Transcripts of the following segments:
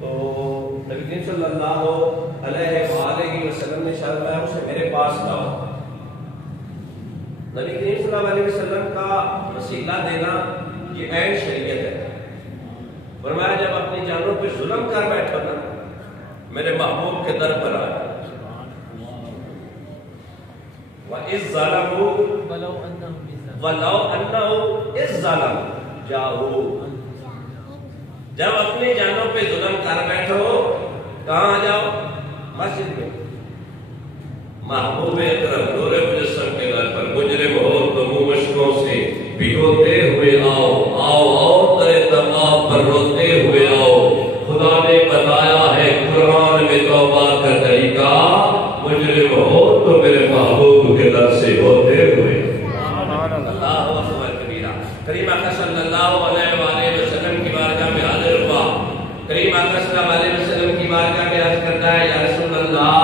تو نبی کریم صلی اللہ علیہ وآلہ وسلم نے فرمایا اسے میرے پاس لاؤ۔ نبی کریم صلی اللہ علیہ وسلم کا وسیلہ دینا یہ عین شریعت ہے۔ فرمایا جب اپنی جانوں پہ ظلم کر بیٹھو نا میرے محبوب کے در پر آئے۔ وَإِذْ ظَلَمُوا وَلَوْ أَنَّهُ إِذْ ظَلَمُوا جَاءُوا، جب اپنی جانوں پہ ظلم کر بیٹھو کہاں جاؤ؟ مسجد میں۔ محبوب اکرم نور مجسم کے در پر مجرم ہو تو منہ مشکوں سے بھگوتے ہوئے آؤ، آؤ آؤ ترے تمام پر روتے ہوئے آؤ۔ خدا نے بتایا ہے قرآن میں توبہ کا طریقہ، مجرم ہو تو میرے محبوب کے در سے ہوتے ہوئے۔ اللہ اکبر کبیرہ۔ کریم آقا صلی اللہ علیہ وآلہ وسلم کی بارگاہ میں حاضر ہوا۔ کریم آقا صلی اللہ علیہ وسلم کی بارگاہ میں عرض کرتا ہے یا رسول اللہ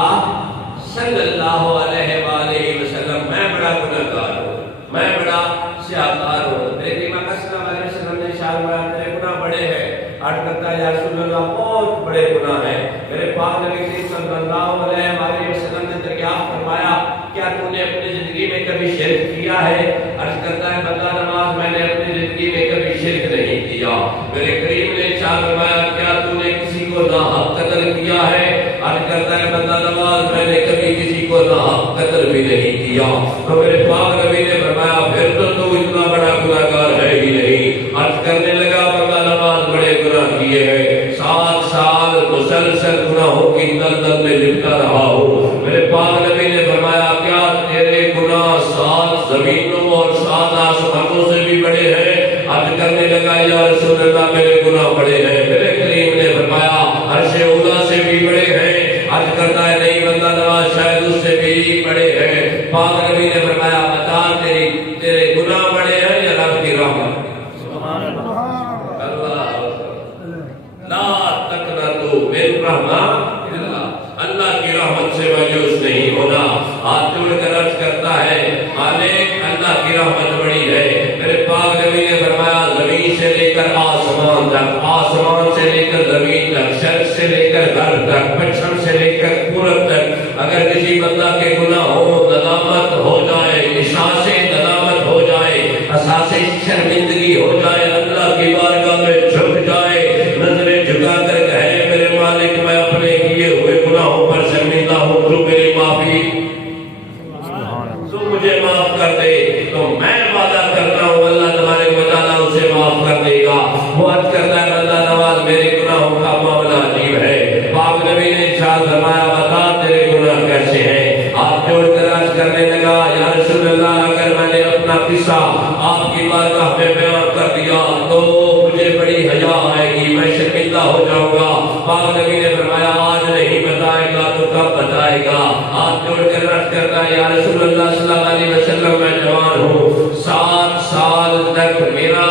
صلی اللہ علیہ وآلہ وسلم میں بڑا گناہگار ہوں، میں بڑا سیاہکار ہوں۔ میرے کریم آقا صلی اللہ علیہ وسلم نے ارشاد فرمایا میرے گناہ بڑے ہیں۔ عرض کرتا ہے یا رسول اللہ بہت بڑے گناہ ہیں۔ میرے پاک نبی کریم صلی اللہ علیہ وآلہ وسلم نے دریافت فرمایا کیا تو نے اپنی زندگی میں کبھی شرک کیا ہے؟ عرض کرتا ہے بندہ نواز میں نے اپنی زندگی میں کبھی شرک نہیں کیا۔ میرے کریم نے ارشاد فرمایا کیا تو نے کسی کو ناحق قتل کیا ہے؟ عرض کرتا ہے بندہ نواز میں نے کبھی کسی کو ناحق قتل بھی نہیں کیا۔ تو میرے پاک نبی نے فرمایا پھر تو اتنا بڑا گناہگار ہے ہی نہیں۔ عرض کرنے لگا بندہ نواز بڑے گناہ کیے ہیں، 7 سال مسلسل گناہوں کی دلدل میں لپٹا رہا ہوں۔ میرے پاک نبی نے فرمایا کیا تیرے گناہ 7 زمینوں اور 7 آسمانوں سے بھی بڑے ہیں؟ عرض کرنے لگا یا رسول اللہ میرے گناہ بڑے ہیں۔ میرے کریم نے فرمایا عرش اولیٰ سے بھی بڑے ہیں۔ عرض کرتا ہے نہیں بندہ نواز شاید اس سے بھی بڑے ہیں۔ پاک نبی نے فرمایا بتا تیرے گناہ بڑے ہیں یا رب کی رحمت؟ لا تقنطوا من رحمت اللہ، اللہ کی رحمت سے مایوس نہیں ہونا۔ ہاتھ جوڑ کر عرض کرتا ہے مالک اللہ کی رحمت بڑی ہے۔ میرے پاک نبی نے فرمایا زمین سے لے کر آسمان تک، آسمان سے لے کر زمین تک، شرق سے لے کر غرب تک، پچھم سے لے کر پورب تک، اگر کسی بندہ کے گناہ ہو ندامت ہو جائے، احساس ندامت ہو جائے، احساس شرمندگی ہو جائے، اللہ کی بارگاہ میں جھک جائے، نظریں جھکا کر کہے میرے مالک میں اپنے کیے ہوئے گناہوں پر شرمندہ ہوں، تو میری معافی تو مجھے معاف کر دے، تو میں وعدہ کرتا ہوں اللہ تبارک و تعالیٰ اسے معاف کر دے گا۔ وہ عرض کرتا ہے بندہ نواز میرے گناہوں کا معاملہ عجیب ہے۔ پاک نبی نے ارشاد فرمایا بتا تیرے گناہ کیسے ہیں؟ ہاتھ جوڑ کر عرض کرنے لگا یا رسول اللہ اگر میں نے اپنا قصہ آپ کی بارگاہ میں بیان کر دیا تو مجھے بڑی حیا آئے گی، میں شرمندہ ہو جاؤں گا۔ پاک نبی نے فرمایا آج نہیں بتائے گا تو کب بتائے گا؟ ہاتھ جوڑ کر عرض کرتا ہے یا رسول اللہ صلی اللہ علیہ وسلم میں جوان ہوں، 7 سال تک میرا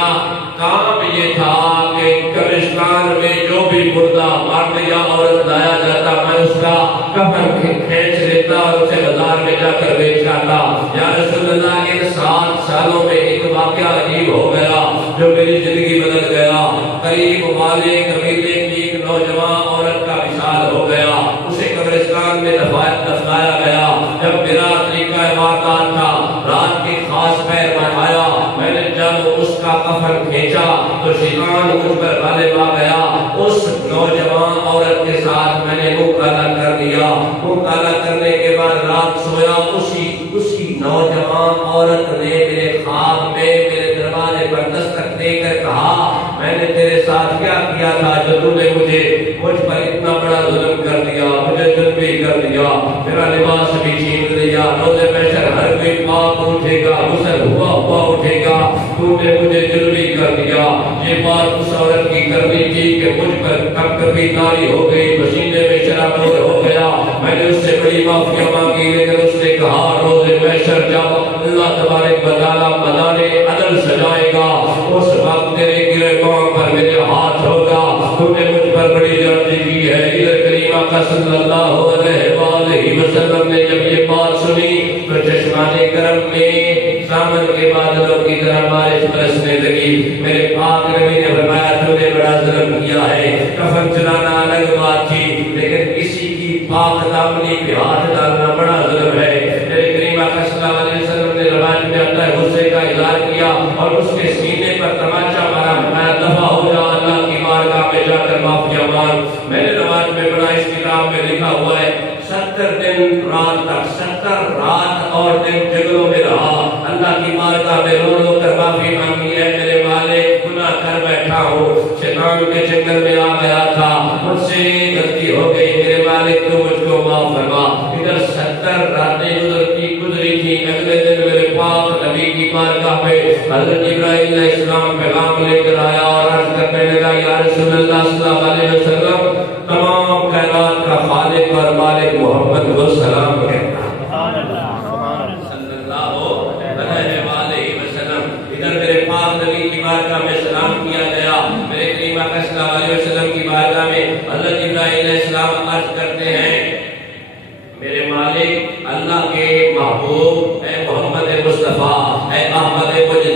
کام یہ تھا کہ قبرستان میں جو بھی مردہ مرد یا عورت لایا جاتا میں اس کا کفن کھینچ لیتا اور اسے بازار میں جا کر بیچ آتا۔ یا رسول اللہ ان 7 سالوں میں ایک واقعہ عجیب ہو گیا جو میری زندگی بدل گیا۔ قریب والے قبیلے کی ایک نوجوان عورت کا وصال ہو گیا، اسے قبرستان میں دفنایا گیا۔ جب میرا طریقہ واردات تھا رات کی خاص پیر میں آیا، میں نے جب اس کا کفن کھینچا تو شیطان مجھ پر غالب آ گیا۔ اس نوجوان عورت کے ساتھ میں نے منہ کالا کر دیا۔ منہ کالا کرنے کے بعد رات سویا، اسی نوجوان عورت نے میرے خواب میں میرے دروازے پر دستک دے کر کہا میں نے تیرے ساتھ کیا کیا تھا جو تو نے مجھ پر اتنا بڑا ظلم کر دیا، مجھے ظلم بھی کر دیا، میرا لباس بھی چھین لیا، روز محشر ہر کوئی پاک اٹھے گا، غسل ہوا اٹھے گا، تو نے مجھے ظلم بھی کر دیا۔ یہ بات اس عورت کی کرنی تھی کہ مجھ پر کبھی تاری ہو گئی، پسینے میں شراب ہو گیا، میں نے اس سے بڑی معافی مانگی لیکن اس نے کہا روز محشر جب اللہ تبارک و تعالیٰ میدان عدل سجائے گا اس وقت تیرے گریباں پر میرے ہاتھ ہوگا، تو نے مجھ پر بڑی زیادتی کی ہے۔ ادھر کریم آقا صلی اللہ علیہ وآلہ وسلم نے جب یہ بات سنی تو چشمان کرم میں سامن کے بادلوں کی طرح بارش برسنے لگی۔ میرے پاک نبی نے فرمایا تو نے بڑا ظلم کیا ہے. کفن چلانا الگ بات تھی لیکن کسی کی پاک دامنی پہ ہاتھ ڈالنا بڑا ظلم ہے. میرے کریم آقا صلی اللہ علیہ وسلم نے روایت میں آتا ہے غصے کا اظہار کیا اور اس کے سینے پر تماچا مارا. میں دفع ہو جا اللہ کی بارگاہ میں جا کر معافی مانگ. میں نے روایت میں پڑھا اس کتاب میں لکھا ہوا ہے 70 دن رات تک 70 رات اور دن جنگلوں میں رہا. اللہ کی بارگاہ میں رو رو کر معافی مانگی ہے میرے مالک گناہ کر بیٹھا ہوں. شیطان کے جنگل میں آ گیا تھا مجھ سے غلطی ہو گئی میرے مالک تو مجھ کو معاف فرما. ادھر 70 راتیں گزری تھی. اگلے دن میرے پاک نبی کی بارگاہ میں حضرت ابراہیم علیہ السلام پیغام لے کر آیا اور عرض کرنے لگا یا رسول اللہ صلی اللہ علیہ وسلم تمام کائنات کا خالق اور مالک محمد کو سلام کہتا صلی اللہ علیہ وسلم. ادھر میرے پاک نبی کی بارگاہ میں سلام کیا گیا. میرے کریم آقا صلی اللہ علیہ وسلم کی بارگاہ میں حضرت ابراہیم علیہ السلام عرض کرتے ہیں میرے مالک اللہ کے محبوب اے محمد مصطفیٰ اے احمد مجتبی.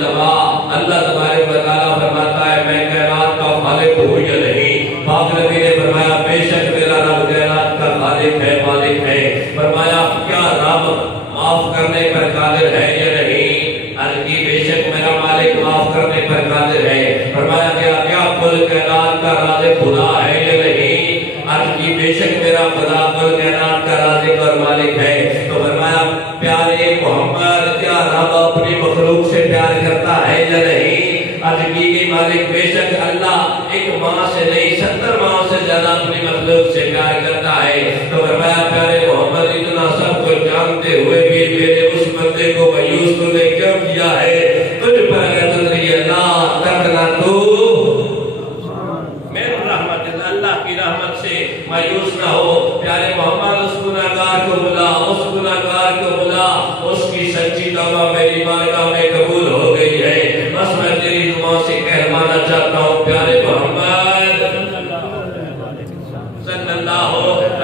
اللہ تبارک و تعالیٰ فرماتا ہے میں کائنات کا خالق ہوں یا نہیں. پاک نبی نے فرمایا بے شک میرا رب کائنات کا خالق ہے مالک ہے. فرمایا کیا رب معاف کرنے پر قادر ہے یا نہیں. عرض کی بے شک میرا مالک معاف کرنے پر قادر ہے. فرمایا کیا کل کائنات کا رازق خدا ہے یا نہیں. عرض کی بے شک میرا خدا کل کائنات کا رازق اور مالک ہے. تو فرمایا پیارے محمد کیا رب اپنی مخلوق سے پیار کرتا ہے یا نہیں. عرض کی مالک بے شک اللہ ایک ماں سے نہیں 70 ماں سے زیادہ اپنی مخلوق سے پیار کرتا ہے. تو فرمایا پیارے محمد اتنا سب کچھ جانتے ہوئے بھی میرے اس بندے کو مایوس تو نے کیوں کیا ہے. تجھ پر اگر تجری اللہ تکنا تو میرے رحمت اللہ کی رحمت سے مایوس نہ ہو. پیارے محمد اس گناہگار کو بلا اس گناہگار کو بلا اس کی سچی توبہ میری بارگاہ میں قبول ہو گئی ہے. بس میں تیری دعا سے کہلوانا چاہتا ہوں پیارے محمد صلی اللہ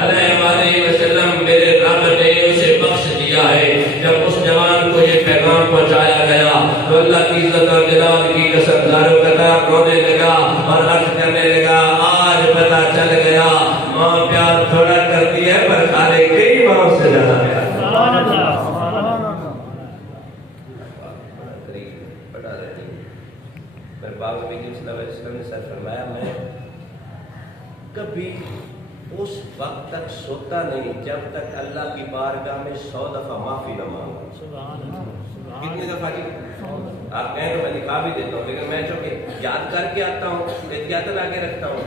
علیہ وسلم میرے رب نے اسے بخش دیا ہے. جب اس جوان کو یہ پیغام پہنچایا گیا تو اللہ کی عزت اور جلال کی قسم دارو قطار رونے لگا اور عرض کرنے لگا آج پتہ چل گیا ماں پیار تھوڑا کرتی ہے پر خالے کئی ماں سے زیادہ پیار. باغ میں صلی اللہ علیہ وسلم نے سر فرمایا میں کبھی اس وقت تک سوتا نہیں جب تک اللہ کی بارگاہ میں 100 دفعہ معافی نہ مانگوں. کتنی دفعہ کی آپ کہیں تو میں لکھا بھی دیتا ہوں لیکن میں چونکہ یاد کر کے آتا ہوں احتیاطاً آگے رکھتا ہوں.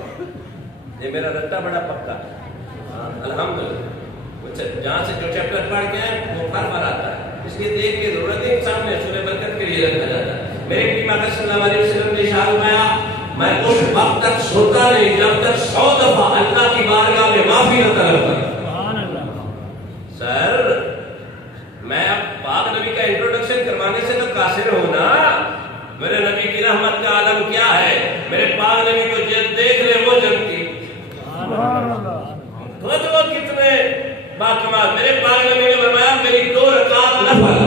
یہ میرا رٹا بڑا پکا الحمدللہ. جہاں سے جو چیپٹر پڑھ کے ہیں وہ ہر بار آتا ہے. اس لیے دیکھ کے ضرورت ہے سامنے سورہ برکت کے لیے رکھا جاتا ہے. میرے کریم آقا صلی اللہ علیہ وسلم نے ارشاد فرمایا میں اس وقت تک سوتا نہیں جب تک 100 دفعہ اللہ کی بارگاہ میں معافی نہ طلب کروں. سر میں اب پاک نبی کا انٹروڈکشن کروانے سے تو قاصر ہوں نا. میرے نبی کی رحمت کا عالم کیا ہے. میرے پاک نبی کو دیکھ لے وہ جنتی خود وہ کتنے باکمال. میرے پاک نبی نے فرمایا میری 2 رکعت نفل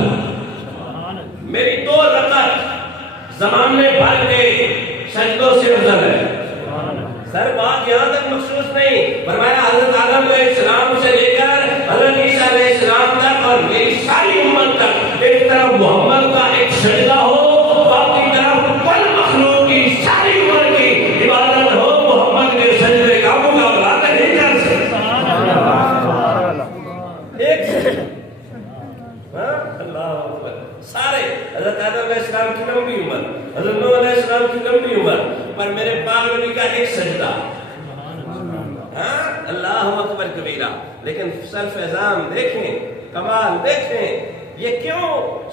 میری 2 رکعت زمانے بھر کے سجدوں سے افضل ہے. سر بات یہاں تک مخصوص نہیں. فرمایا حضرت آدم علیہ السلام سے لے کر حضرت عیسیٰ علیہ السلام تک اور میری ساری امت تک ایک طرف محمد کا ایک سجدہ ہو باقی طرف کل مخلوق کی ساری عمر کی عبادت ہو. محمد کے سجدے کا مقابلہ نہیں کر سکتا. ایک سجدہ اللہ اکبر. سارے حضرت آدم علیہ السلام کی لمبی عمر حضرت نوح علیہ السلام کی لمبی عمر پر میرے پاک نبی کا ایک سجدہ. اللہ اکبر کبیرہ. لیکن سر فیضان دیکھیں کمال دیکھیں. یہ کیوں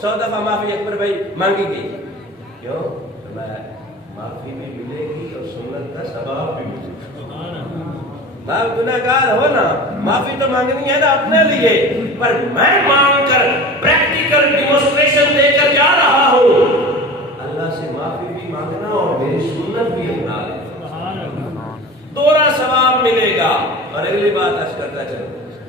100 دفعہ معافی اکبر بھائی مانگی گئی. کیوں معافی بھی ملے گی اور سنت کا ثواب بھی ملے گا. آپ گناہگار ہو نا معافی تو مانگنی ہے نا اپنے لیے پر میں مانگ کر پریکٹیکل ڈیمونسٹریشن دے کر جا رہا ہوں. اللہ سے معافی بھی مانگنا اور میری سنت بھی اپنا لینا دوہرا ثواب ملے گا. اور اگلی بات عرض کرتا چلو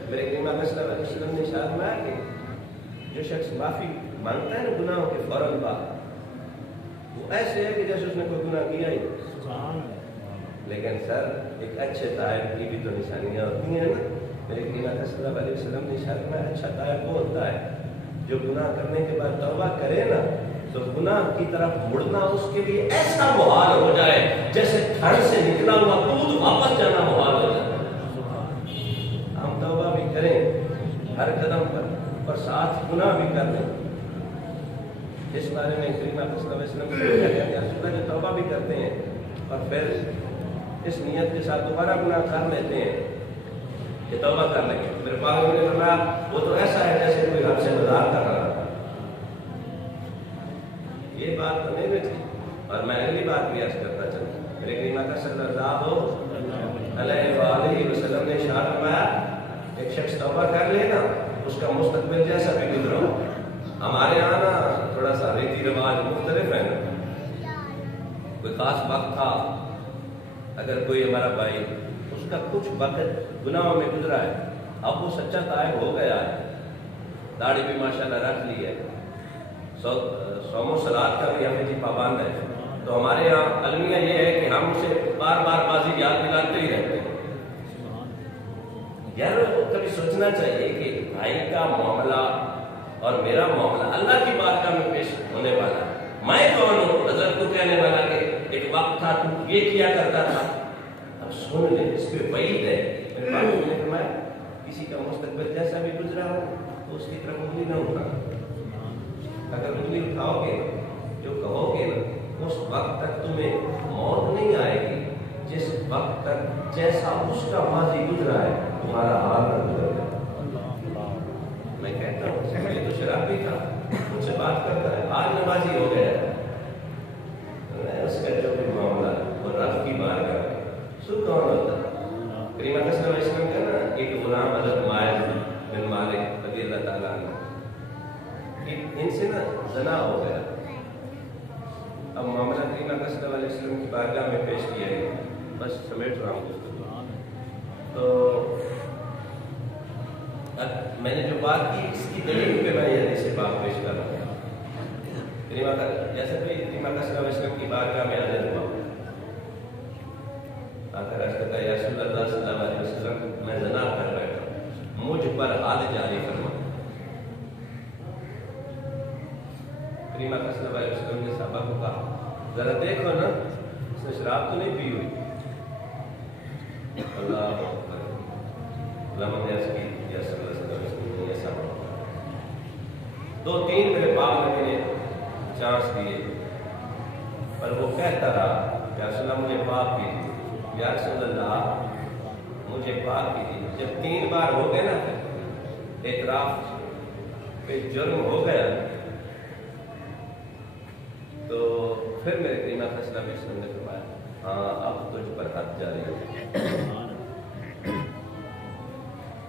میرے کریم آقا صلی اللہ علیہ وسلم نے ارشاد فرمایا کہ جو شخص معافی مانگتا ہے نا گناہوں کے فوراً بعد وہ ایسے ہے کہ جیسے اس نے کوئی گناہ کیا ہی. لیکن سر ایک اچھے طائب کی بھی تو نشانیاں ہوتی ہیں نا. میرے کریم آقا صلی اللہ علیہ وسلم نے ارشاد فرمایا اچھا طائب وہ ہوتا ہے جو گناہ کرنے کے بعد توبہ کرے نا تو گناہ کی طرف مڑنا اس کے لیے ایسا محال ہو جائے جیسے گھر سے نکلا ہوا دودھ واپس جانا محال ہو جائے. ہم توبہ بھی کریں ہر قدم پر ساتھ گناہ بھی کر لیں. اس بارے میں کریم آقا صلی اللہ علیہ وسلم نے کہا کہ جو توبہ بھی کرتے ہیں اور پھر اس نیت کے ساتھ دوبارہ گناہ کر لیتے ہیں کہ توبہ کر لیں گے. میرے پاک نے فرمایا وہ تو ایسا ہے جیسے کوئی ہم سے مذاق کر رہا تھا. یہ بات تو نہیں تھی. اور میں اگلی بات بھی عرض کرتا چلوں. میرے کریم آقا صلی اللہ علیہ وآلہ وسلم نے ارشاد فرمایا ایک شخص توبہ کر لے نا اس کا مستقبل جیسا بھی گزرا ہو. ہمارے یہاں نا تھوڑا سا ریتی رواج مختلف ہے نا. کوئی خاص وقت تھا اگر کوئی ہمارا بھائی اس کا کچھ وقت گناہوں میں گزرا ہے اب وہ سچا طائب ہو گیا ہے داڑھی بھی ماشاءاللہ رکھ لی ہے صوم و صلات کا بھی ہمیں جی پابند ہے تو ہمارے یہاں المیہ یہ ہے کہ ہم اسے بار بار بازی یاد دلاتے ہی رہتے ہیں. یار کبھی سوچنا چاہیے کہ بھائی کا معاملہ اور میرا معاملہ اللہ کی بارگاہ میں پیش ہونے والا ہے. میں کون ہوں حضرت کو کہنے والا کہ ایک وقت تھا تو یہ کیا کرتا تھا. اب سن لیں اس پہ وعید ہے. میرے باپ نے فرمایا کسی کا مستقبل جیسا بھی گزرا ہو تو اس کی طرف انگلی نہ اٹھانا. اگر انگلی اٹھاؤ گے جو کہو گے نا اس وقت تک تمہیں موت نہیں آئے گی جس وقت تک جیسا اس کا ماضی گزرا ہے تمہارا حال نہ گزر جائے. میں کہتا ہوں یہ تو شرابی تھا مجھ سے بات کرتا ہے آج نمازی ہو گیا ہے. اس کا جو بھی معاملہ وہ رب کی بارگاہ میں سب کون ہوتا ہے. کریم آقا صلی اللہ علیہ وسلم کا نا ایک غلام حضرت ماعز بن مالک رضی اللہ تعالیٰ عنہ ان سے نا زنا ہو گیا. اب معاملہ کریم آقا صلی اللہ علیہ وسلم کی بارگاہ میں پیش کیا گیا. بس سمیٹ رہا ہوں تو میں نے جو بات کی اس کی دلیل پہ میں یہ حدیث پاک پیش کر رہا ہوں. کریم آقا جیسے کوئی کریم آقا صلی اللہ علیہ وسلم کی بارگاہ میں حاضر ہوا آقا عرض کرتا ہے یا رسول اللہ صلی اللہ علیہ وسلم میں زنا کر بیٹھا ہوں مجھ پر حد جاری فرما. کریم آقا صلی اللہ علیہ وسلم نے صحابہ کو کہا ذرا دیکھو نا اس نے شراب تو نہیں پی ہوئی. اللہ علامہ نے عرض کی یا صلی اللہ علیہ وسلم نے ایسا دو تین میرے باپ نے چانس دیے پر وہ کہتا رہا یا رسول اللہ مجھے پاک کی یا رسول اللہ مجھے پاک کی. جب تین بار ہو گئے نا اعتراف پہ جرم ہو گیا تو پھر میرے کریم آقا صلی اللہ علیہ وسلم نے فرمایا ہاں اب تجھ پر حد جاری ہو.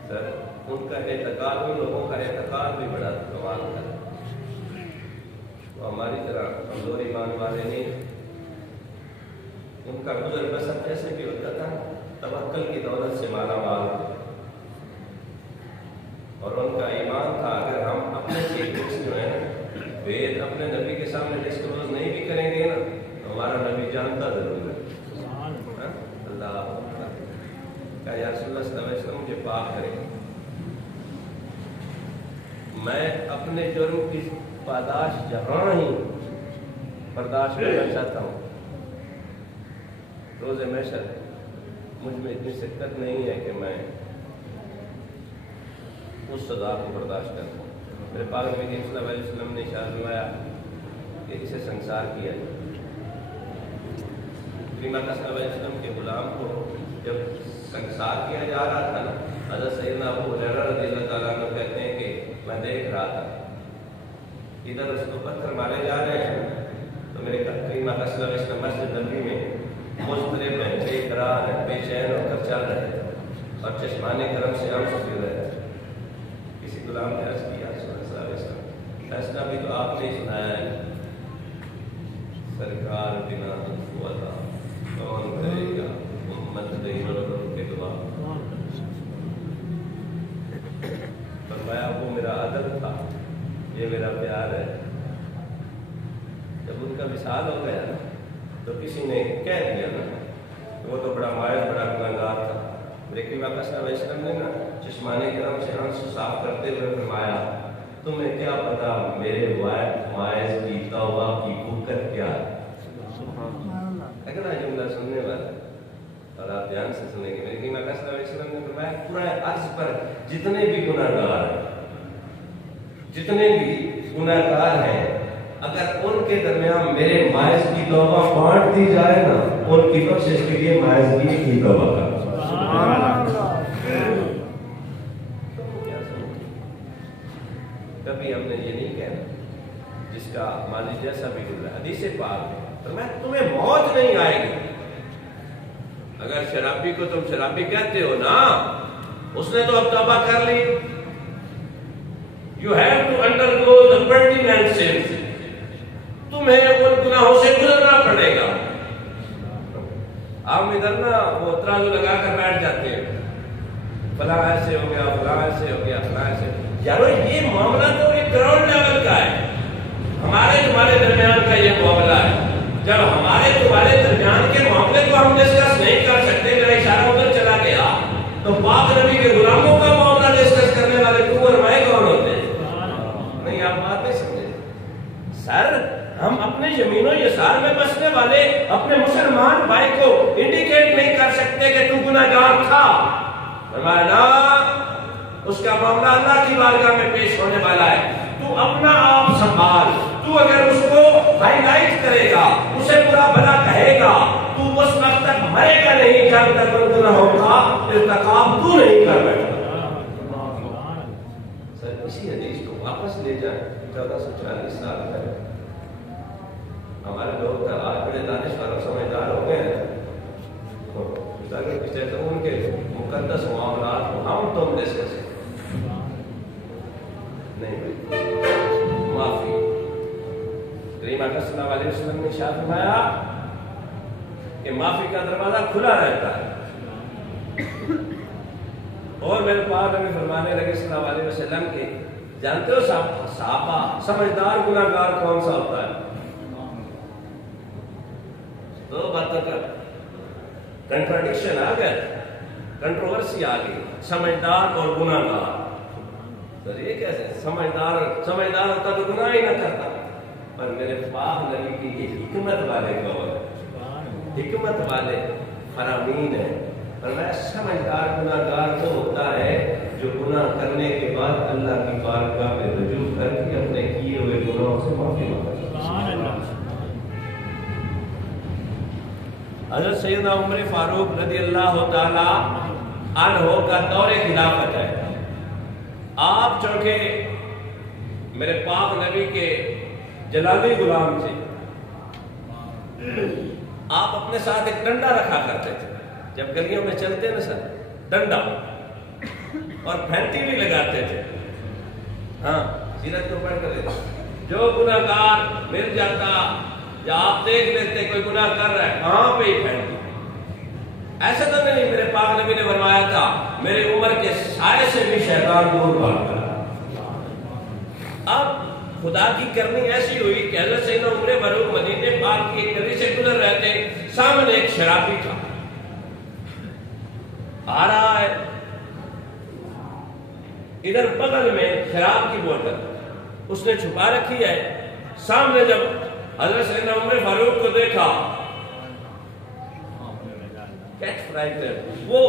سر ان کا اعتقاد ان لوگوں کا اعتقاد بھی بڑا کمال تھا. وہ ہماری طرح کمزور ایمان والے نہیں. ان کا گزر بسر جیسے بھی ہوتا تھا توکل کی دولت سے مالا مال اور ان کا ایمان تھا اگر ہم اپنے سیکرٹس جو ہیں وید اپنے نبی کے سامنے ڈسکلوز نہیں بھی کریں گے نا تو ہمارا نبی جانتا ضرور ہے. اللہ کہا یا رسول اللہ صلی اللہ علیہ وسلم مجھے پاک کریں میں اپنے جرم کی پاداش جہاں ہی برداشت کرنا چاہتا ہوں. روز محشر مجھ میں اتنی شدت نہیں ہے کہ میں اس سزا کو برداشت کرتا ہوں. میرے پاک نبی صلی اللہ علیہ وسلم نے ارشاد فرمایا کہ اسے سنسار کیا جائے. کریم آقا صلی اللہ علیہ وسلم کے غلام کو جب سنسار کیا جا رہا تھا نا حضرت سیدنا ابو ہریرہ رضی اللہ تعالیٰ عنہ کہتے ہیں کہ میں دیکھ رہا تھا ادھر اس کو پتھر مارے جا رہے ہیں تو میرے کریم آقا صلی اللہ علیہ وسلم مسجد نبوی میں مضطرب ہیں بے قرار ہیں بے چین ہو کر چل رہے تھے اور چشمان کرم سے آنسو گر رہے تھے. کسی غلام نے عرض کیا صلی اللہ علیہ وسلم فیصلہ بھی تو آپ نے ہی سنایا ہے سرکار بنا ہوا کون کرے گا امت کے دعا. فرمایا وہ میرا ادب تھا یہ میرا پیار ہے. جب ان کا وصال ہو گیا نا تو کسی نے کہہ دیا نا وہ تو بڑا بڑا مائز بڑا گناہگار تھا، لیکن آقا صلی اللہ علیہ وسلم نے نا جسمانی کرم سے آنسو صاف کرتے ہوئے فرمایا تمہیں کیا پتا میرے مائز کی توبہ کی بکت کیا ہے؟ اگلا جملہ سننے والا اور آپ دھیان سے سنیں گے، لیکن آقا صلی اللہ علیہ وسلم نے فرمایا پورا عرض پر جتنے بھی گناہگار ہیں، جتنے بھی گناہگار ہیں، اگر ان کے درمیان میرے مائز کی توبہ بانٹ دی جائے نا، ان کی بخشش کے لیے مائز کی توبہ کرو۔ کبھی ہم نے یہ نہیں کہنا جس کا ماضی جیسا بھی گزرا، حدیث پاک ہے فرمایا تمہیں موت نہیں آئے گی۔ اگر شرابی کو تم شرابی کہتے ہو نا، اس نے تو اب توبہ کر لی، you have to undergo the pertinent sins، تمہیں ان گناہوں سے گزرنا پڑے گا۔ ہم ادھر نا وہ ترازو لگا کر بیٹھ جاتے ہیں، فلاں ایسے ہو گیا، فلاں ایسے ہو گیا، فلاں ایسے، یارو یہ معاملہ تو ایک گراؤنڈ لیول کا ہے، ہمارے تمہارے درمیان کا یہ معاملہ ہے۔ جب ہمارے تمہارے درمیان کے معاملے کو ہم ڈسکس نہیں کر سکتے، میرا اشارہ ادھر چلا گیا، تو پاک نبی کے غلاموں کا معاملہ ڈسکس کرنے والے تو اور میں کون ہوتے ہیں؟ نہیں، آپ بات نہیں سمجھے سر۔ ہم اپنے یمین و یسار میں بسنے والے اپنے مسلمان بھائی کو انڈیکیٹ نہیں کر سکتے کہ تو گناہگار تھا، فرمایا نا اس کا معاملہ اللہ کی بارگاہ میں پیش ہونے والا ہے، تو اپنا آپ سنبھال۔ تو اگر اس کو ہائی لائٹ کرے گا، اسے برا بھلا کہے گا، تو اس وقت تک مرے گا نہیں جب تک ان گناہوں کا ارتکاب تو نہیں کر بیٹھا۔ سر اسی حدیث کو واپس لے جائیں 1440 سال پہلے، ہمارے لوگ آج بڑے دانشور اور سمجھدار ہو گئے ہیں، پیچھے تو ان کے مقدس معاملات کو ہم تم ڈسکس نہیں بھائی، معافی۔ کریم آقا صلی اللہ علیہ وسلم نے ارشاد فرمایا کہ معافی کا دروازہ کھلا رہتا ہے، اور میرے پاک نبی فرمانے لگے صلی اللہ علیہ وسلم کہ جانتے ہو صحابہ سمجھدار گناہگار کون سا ہوتا ہے؟ دو باتوں کا کنٹراڈکشن آ گیا، کنٹروورسی آ گئی، سمجھدار اور گناہگار۔ تو یہ کیسے سمجھدار ہوتا تو گناہ ہی نہ کرتا، پر میرے پاک نبی کی یہ حکمت والے قول، حکمت والے فرامین ہیں۔ اور میں سمجھدار گناہگار تو ہوتا ہے جو گناہ کرنے کے بعد اللہ کی بارگاہ میں رجوع کر کے اپنے کیے ہوئے گناہوں سے معافی مانگتا۔ حضرت سیدنا عمر فاروق رضی اللہ تعالی عنہ کا دور خلافت ہے۔ آپ چونکہ میرے پاک نبی کے جلالی غلام تھے، آپ اپنے ساتھ ایک ڈنڈا رکھا کرتے تھے، جب گلیوں میں چلتے نا سر، ڈنڈا، اور پھینٹی بھی لگاتے تھے۔ ہاں سیرت کو پڑھ کر جو گناہگار مل جاتا یا آپ دیکھ لیتے کوئی گناہ کر رہا ہے، کہاں پہ ہی پھینٹی۔ ایسا تو نہیں، میرے پاک نبی نے فرمایا تھا میرے عمر کے سائے سے بھی شیطان دور بھاگتا۔ اب خدا کی کرنی ایسی ہوئی کہ حضرت سیدنا عمر فاروق مدینے پاک کی ایک گلی سے گزر رہے تھے، سامنے ایک شرابی تھا، آ رہا ہے، ادھر بغل میں شراب کی بوتل اس نے چھپا رکھی ہے۔ سامنے جب حضرت سیدنا عمر فاروق کو دیکھا، وہ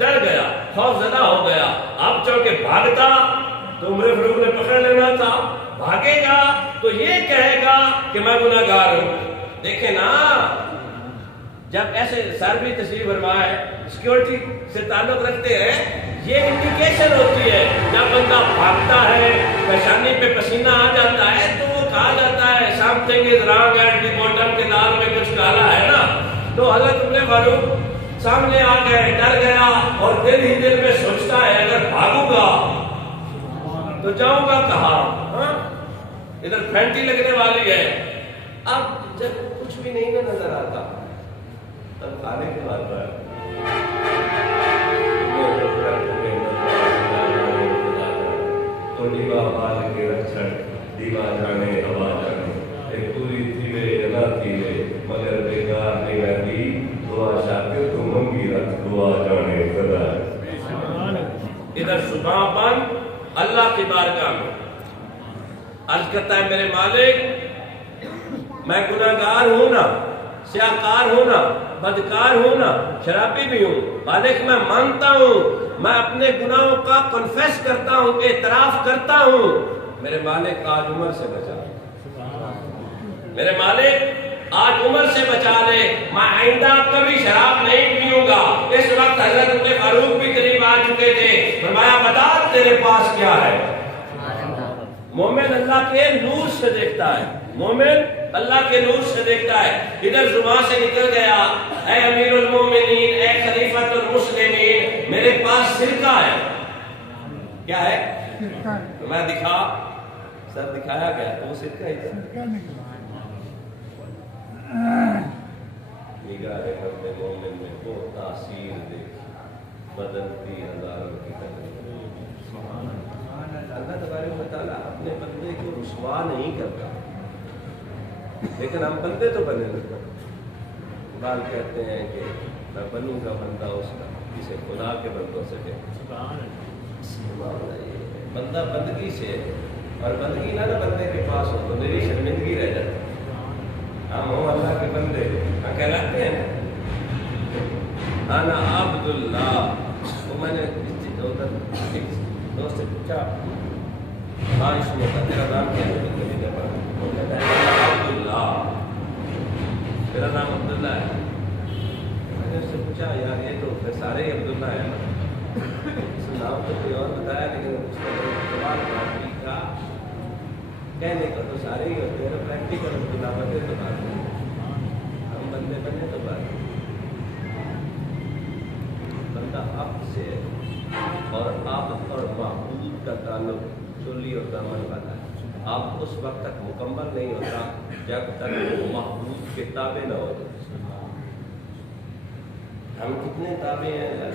ڈر گیا، خوف زدہ ہو گیا۔ اب چونکہ بھاگتا تو عمر فاروق نے پکڑ لینا تھا، بھاگے گا تو یہ کہے گا کہ میں گناہگار ہوں۔ دیکھیں نا، جب ایسے سر بھی تشریف فرما ہے، سیکیورٹی سے تعلق رکھتے ہیں، یہ انڈیکیشن ہوتی ہے جب بندہ بھاگتا ہے، پیشانی پہ پسینہ آ جاتا ہے، تو وہ کہا جاتا ہے something is wrong at the bottom، کے دال میں کچھ کالا ہے نا۔ تو حضرت عمر فاروق سامنے آ گئے، ڈر گیا، اور دل ہی دل میں سوچتا ہے اگر بھاگوں گا تو جاؤں گا کہاں؟ ادھر پھینٹی لگنے والی ہے۔ اب جب کچھ بھی نہیں نظر آتا تب کھانے کے بعد تو دیوا بال کے رکھڑ دیوا جانے ہوا جانے، ایک پوری تھی وے نہ تھی وے مگر بیکار نہیں رہتی، دعا شاکر تم کی رات دعا جانے خدا ادھر زبان بند اللہ کی بارگاہ میں عرض کرتا ہے میرے مالک میں گناہگار ہوں نا، سیاہکار ہوں نا، بدکار ہوں نا، شرابی بھی ہوں، مالک میں مانتا ہوں، میں اپنے گناہوں کا کنفیس کرتا ہوں، اعتراف کرتا ہوں، میرے مالک آج عمر سے بچا لے، میرے مالک آج عمر سے بچا لے، میں آئندہ کبھی شراب نہیں پیوں گا۔ اس وقت حضرت فاروق بھی قریب آ چکے تھے، فرمایا بتا تیرے پاس کیا ہے؟ مومن اللہ کے نور سے دیکھتا ہے، مومن اللہ کے نور سے دیکھتا ہے۔ ادھر زبان سے نکل گیا اے امیر المومنین، اے خلیفۃ المسلمین، میرے پاس سرکہ ہے۔ کیا ہے؟ میں دکھا، سر دکھایا گیا تو وہ سرکہ ہی تھا۔ نگاہ مرد مومن میں وہ تاثیر دیکھی بدلتی ہزاروں کی قدر۔ اللہ تبارک و تعالیٰ اپنے بندے کو رسوا نہیں کرتا، لیکن ہم بندے تو بنے لگتے ہیں۔ قرآن کہتے ہیں کہ میں بنوں گا بندہ اس کا جسے خدا کے بندوں سے کہتے بندہ بندگی سے، اور بندگی نہ بندے کے پاس ہو تو میری شرمندگی رہ جاتی۔ ہم ہوں اللہ کے بندے، ہم کہلاتے ہیں انا عبد اللہ۔ تو میں نے دوست سے پوچھا بارش میں تیرا نام کیا ہے؟ وہ کہتا ہے عبداللہ، میرا نام عبداللہ ہے۔ میں نے اس سے پوچھا یار یہ تو پھر سارے ہی عبداللہ ہیں، اس نام تو کوئی اور بتایا لیکن اس کا سوال کا کہنے کو تو سارے ہی ہوتے ہیں، پریکٹیکل عبداللہ بنے تو بات نہیں، ہم بندے بنے تو بات نہیں۔ بندہ آپ سے اور آپ اور معبود کا تعلق چولی اور دامن والا ہے۔ آپ اس وقت تک مکمل نہیں ہوتا جب تک وہ محبوب کے تابع نہ ہو۔ ہم کتنے تابع ہیں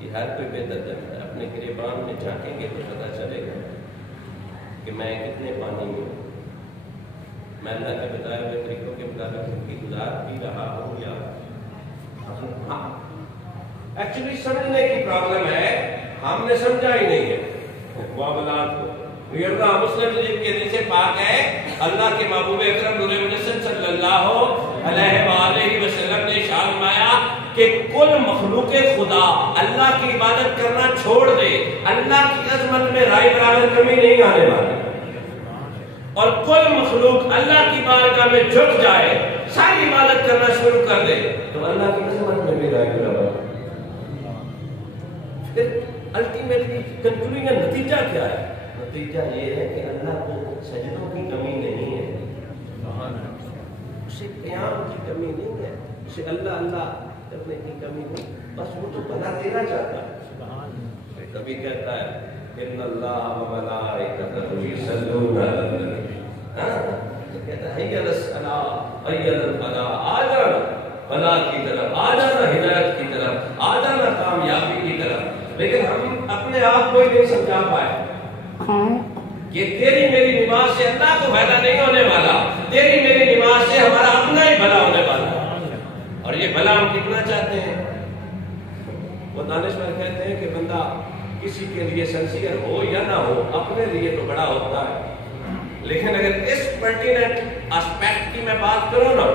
یہ ہر کوئی بہتر جانتا ہے۔ اپنے گریبان میں جھانکیں گے تو پتہ چلے گا کہ میں کتنے پانی میں ہوں، میں اللہ کے بتائے ہوئے طریقوں کے مطابق زندگی گزار بھی رہا ہوں یا ایکچولی سمجھنے کی پرابلم ہے، ہم نے سمجھا ہی نہیں ہے معاملات کو۔ مسلم شریف کے حدیث پاک ہے اللہ کے محبوب اکرم نور مجسم صلی اللہ علیہ وآلہ وسلم نے ارشاد فرمایا کہ کل مخلوق خدا اللہ کی عبادت کرنا چھوڑ دے، اللہ کی عظمت میں رائے برابر کمی نہیں آنے والی، اور کل مخلوق اللہ کی بارگاہ میں جھک جائے، ساری عبادت کرنا شروع کر دے تو اللہ کی عظمت میں بھی رائے برابر۔ پھر الٹیمیٹلی کنکلوژن نتیجہ کیا ہے؟ نتیجہ یہ ہے کہ اللہ کو سجدوں کی کمی نہیں ہے، اسے قیام کی کمی نہیں ہے، اسے اللہ اللہ کرنے کی کمی نہیں، بس وہ تو بھلا دینا چاہتا ہے۔ کبھی کہتا ہے ان اللہ وملائکتہ یصلون علی النبی، کہتا ہے حی علی الصلاۃ حی علی الفلاح، آ جانا فلاح کی طرف، آ جانا ہدایت کی طرف، آ جانا کامیابی کی طرف۔ لیکن ہم اپنے آپ کو ہی نہیں سمجھا پائے کہ تیری میری نماز سے اللہ کو فائدہ نہیں ہونے والا، تیری میری نماز سے ہمارا اپنا ہی بھلا ہونے والا، اور یہ بھلا ہم کتنا چاہتے ہیں۔ وہ دانشور کہتے ہیں کہ بندہ کسی کے لیے سنسیئر ہو یا نہ ہو، اپنے لیے تو بڑا ہوتا ہے، لیکن اگر اس پرٹیننٹ اسپیکٹ کی میں بات کروں نا،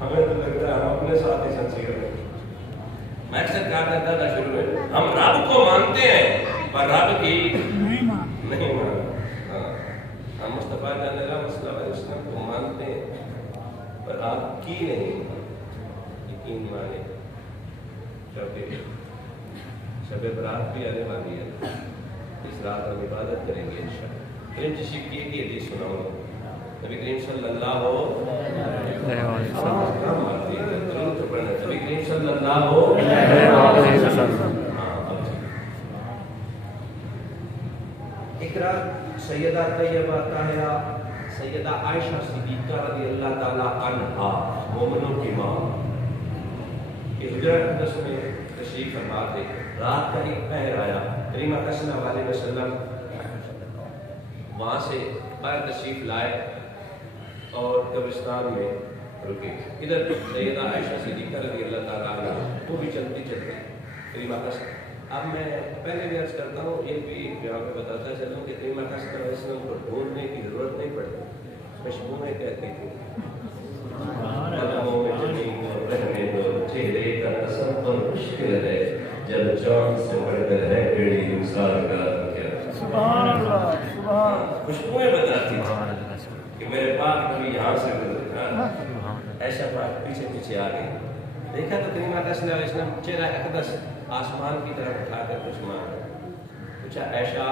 ہمیں تو لگتا ہے ہم اپنے ساتھ ہی سنسیئر ہیں۔ میں اکثر کہا کرتا تھا شروع میں ہم رب کو مانتے ہیں پر رب کی نہیں مانتے۔ ہم مصطفیٰ جان اللہ صلی اللہ علیہ وسلم کو مانتے ہیں پر آپ کی نہیں مانتے۔ یقین مانے شب برات بھی آنے والی ہے، اس رات ہم عبادت کریں گے انشاءاللہ۔ کریم تشریف کی ایک حدیث سناؤں، نبی کریم صلی اللہ علیہ وسلم اقرا سیدہ طیبہ طاہرہ سیدہ عائشہ صدیقہ رضی اللہ تعالی عنہا مومنوں کی ماں ہجرت اقدس میں تشریف فرما تھے۔ رات کا ایک پہر آیا، کریم اکرم صلی اللہ علیہ وسلم وہاں سے باہر تشریف لائے اور قبرستان میں رکے۔ ادھر سیدہ عائشہ صدیقہ رضی کریم آقا اب میں پہلے بھی عرض کرتا ہوں، یہ بھی یہاں پہ بتاتا چلوں کہ کریم آقا صلی اللہ علیہ وسلم کو ڈھونڈنے کی ضرورت نہیں پڑتی، خوشبوئیں کہتی تھی قدموں میں زمین کو رہنے دو، چہرے کا تصور مشکل ہے، جب چاند سے بڑھ کر ہے ٹیڑھی انسان کا کیا سبحان اللہ سبحان، خوشبوئیں بتاتی تھی کہ میرے پاک نبی یہاں سے گزرے، ایسا پاک پیچھے پیچھے آ گئی، دیکھا تو کریم آقا صلی اللہ علیہ وسلم چہرہ اقدس آسمان کی طرف اٹھا کر کچھ مانگا، پوچھا عائشہ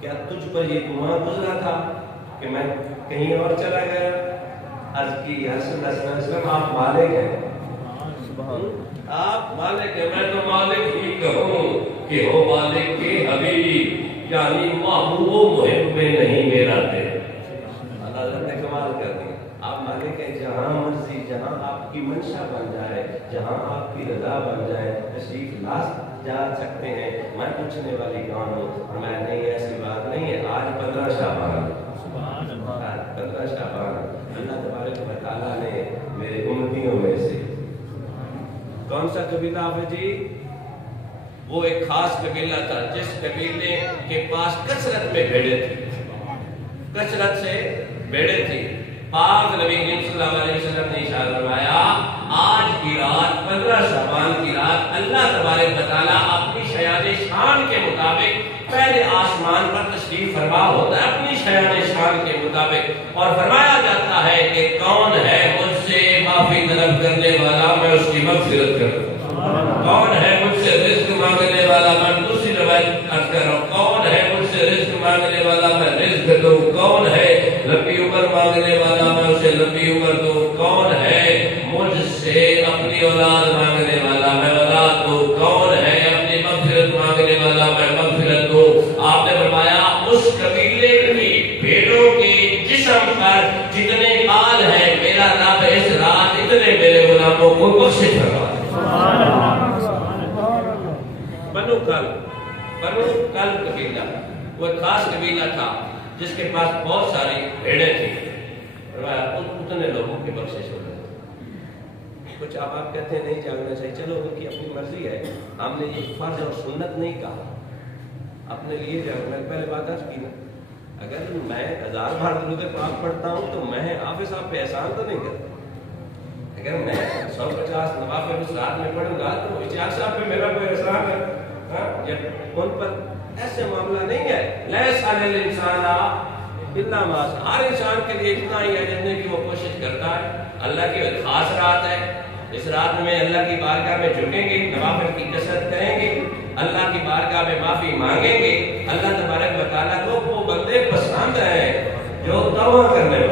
کیا تجھ پر یہ گمان گزرا تھا کہ میں کہیں اور چلا گیا؟ عرض کی یا رسول اللہ صلی اللہ علیہ وسلم آپ مالک ہیں، آپ مالک ہیں، میں تو مالک ہی کہوں کہ ہو مالک کے حبیب، یعنی محبوب و محب میں نہیں میرا دل۔ اللہ نے کمال کر دیا، آپ مالک ہیں، جہاں مرضی، جہاں آپ کی منشا بن جائے، جہاں آپ کی رضا بن جائے تشریف لا جا سکتے ہیں۔ میں پوچھنے والی کون ہوں؟ اور میں نہیں، ایسی بات نہیں ہے، آج 15 شعبان، سبحان اللہ، آج 15 شعبان، اللہ تبارک و تعالیٰ نے میرے امتیوں میں سے کون سا قبیلہ آپ جی؟ وہ ایک خاص قبیلہ تھا جس قبیلے کے پاس کثرت میں بھیڑیں تھی، کثرت سے بھیڑیں تھی۔ پاک نبی کریم صلی اللہ علیہ وسلم نے ارشاد فرمایا آج کی رات 15 شعبان کی رات اللہ تبارک و تعالیٰ اپنی شیان شان کے مطابق پہلے آسمان پر تشریف فرما ہوتا ہے اپنی شیان شان کے مطابق، اور فرمایا جاتا ہے کہ کون ہے مجھ سے معافی طلب کرنے والا، میں اس کی مغفرت کروں، کون ہے مجھ سے رزق مانگنے والا، میں دوسری روایت عرض کر رہا ہوں، کون ہے مجھ سے رزق مانگنے والا، میں رزق دوں، کون ہے لمبی عمر مانگنے والا، میں اسے لمبی عمر دوں، کون ہے مجھ سے اپنی اولاد مانگنے والا، میں اولاد دوں، کون ہے اپنی مغفرت مانگنے والا، میں مغفرت دوں۔ آپ نے فرمایا اس قبیلے کی بھیڑوں کے جسم پر جتنے بال ہیں میرا رب اس رات اتنے میرے غلاموں کو بخشش فرما۔ بنو کل قبیلہ وہ خاص قبیلہ تھا جس کے پاس بہت ساری بھیڑیں تھیں، اتنے لوگوں کی بخشش ہو گئی۔ کچھ آپ کہتے ہیں نہیں جاگنا چاہیے، چلو ان کی اپنی مرضی ہے، ہم نے یہ فرض اور سنت نہیں کہا، اپنے لیے جاگنا۔ پہلے بات آج کی نا، اگر میں 1000 بار درود پاک پڑھتا ہوں تو میں حافظ صاحب پہ احسان تو نہیں کرتا، اگر میں 150 نوافل اس رات میں پڑھوں گا تو اشتیاق صاحب پہ میرا کوئی احسان ہے؟ ان پر ایسے معاملہ نہیں ہے۔ لیس علی الانسان الا ما سعى، ہر انسان کے لیے اتنا ہی ہے جتنے کی وہ کوشش کرتا ہے۔ اللہ کی خاص رات ہے، اس رات میں اللہ کی بارگاہ میں جھکیں گے، نوافل کی کثرت کریں گے، اللہ کی بارگاہ میں معافی مانگیں گے۔ اللہ تبارک و تعالیٰ کو وہ بندے پسند ہیں جو توبہ کرنے